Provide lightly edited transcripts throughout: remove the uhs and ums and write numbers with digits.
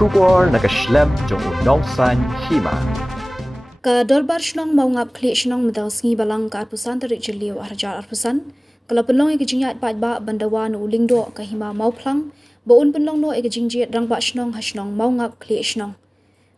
Shubor nakaslem jong unongsan hima. Ka dorbar shnong mau ngap kli shnong medal sngi balang ka arpusan tarik jeliu arjar arpusan. Kalau penlong eke jingyat pat ba bandawa no ulingdo ka hima mau plang. Baun penlong no eke jingjiat rang ba shnong ha shnong mau ngap kli shnong.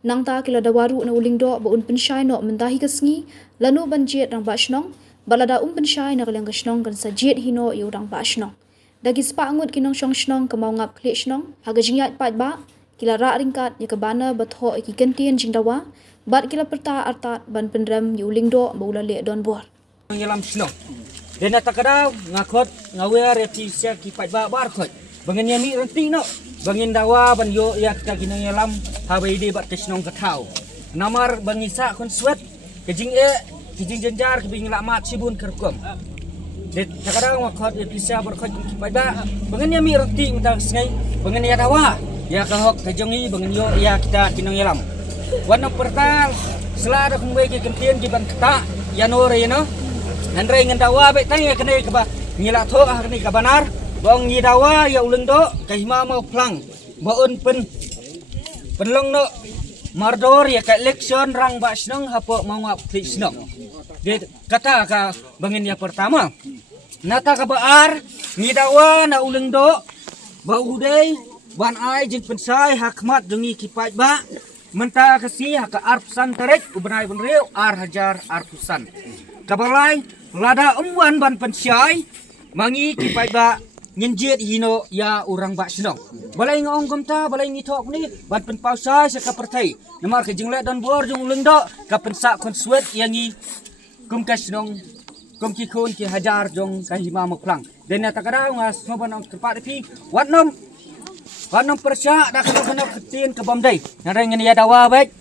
Nang ta kila dawaru no ulingdo baun pensyai no mendahi ka sngi. Lanu banjiat rang ba shnong. Balada pensyai na kalang ka shnong kan sajiat hino yu rang ba shnong. Dagi sepa angut kinong shnong shnong ka mau ngap kli shnong. Haga jingyat pat ba. Kila ra ringkat ya kabana batho iki gentian jingdawa bat kila perta artat ban pendram yulingdo baula le don bor ngelam sno dena takada ngakot ngawer repisia ki pat ba bar khot bangin yami ranti no bangin dawa ban yo ya ka gina ngelam habai de bat kesnong kathau namar bangisa kon swet kejing jenjar ke bing lamat sibun kerkom de takada ngakot repisia bar khot ki pat ba bangin yami ranti utak sngai bangin ya dawa ya kahok kajongi bangin yo ya kita kinong ngelam wana pertal selada kumwe ke kentian ki ban kata yanore no nandre ngandawa be tang ya kene ka ba ngila tho ah ni ka banar bong ngi dawa ya ulendo ka hima mau plang baun penlong no mardor ya ka election rang ba snong hapo mau ngap kli snong de kata ka bangin ya pertama nata ka baar ngi dawa na ulendo ba udai ban ai jing pensai hakmat jengi kipat ba menta kasih ka arpusan tarik ubenai benriu ar hajar arpusan kabalai lada umwan ban pensai mangi kipat ba nyenjet hino ya urang ba snong balai ngong komta balai ngitok ni ban penpau sai saka pertai namar ke jingle dan bor jung lengdo ka pensa konsuet yangi kum kasnong kum ki khon ki hajar jong ka hima moklang dena takada ngas ngoban tempat pi watnom Kanong persya dah kena ketin ke bamdai. Narang ngani ya dawa baik.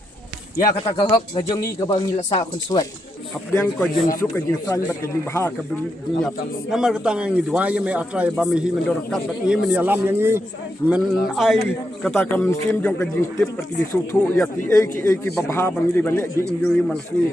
Ya kata kahok gajongi ke bangi lasa konsuat. Apdiang ko jinsuk ke jinsan bat ke jibha ke dunyap. Namar katang ngi dwaya me atrai bami hi mendor kat bat ngi men yalam yang ngi men ai kata kam sim jong ke jintip per ki sutu ya ki babha bangi bane di injui malsi.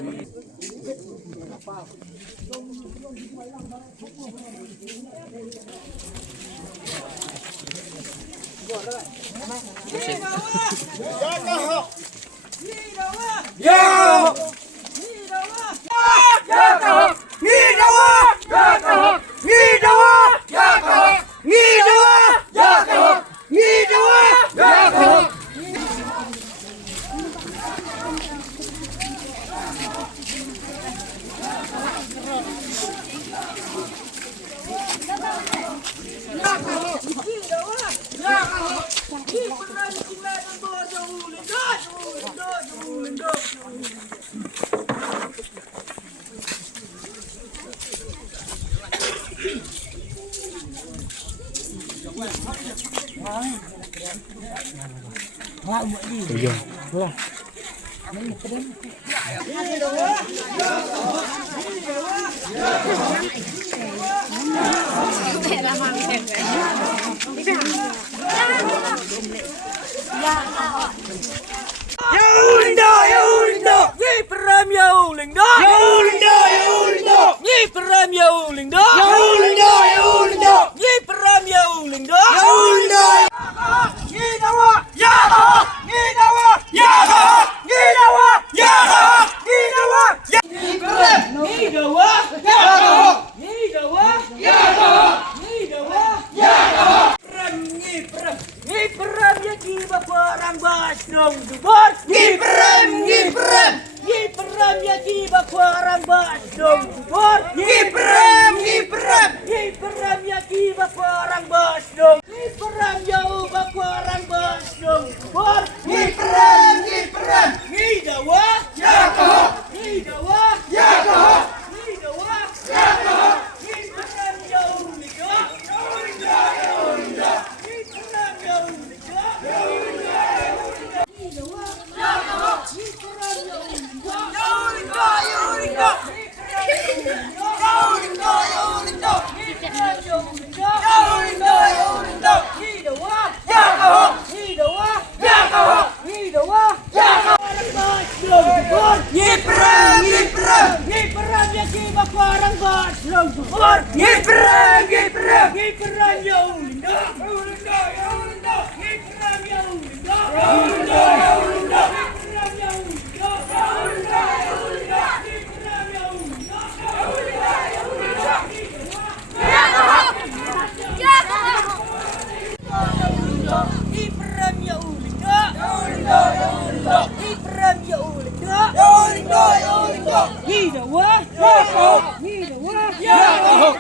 Ahok.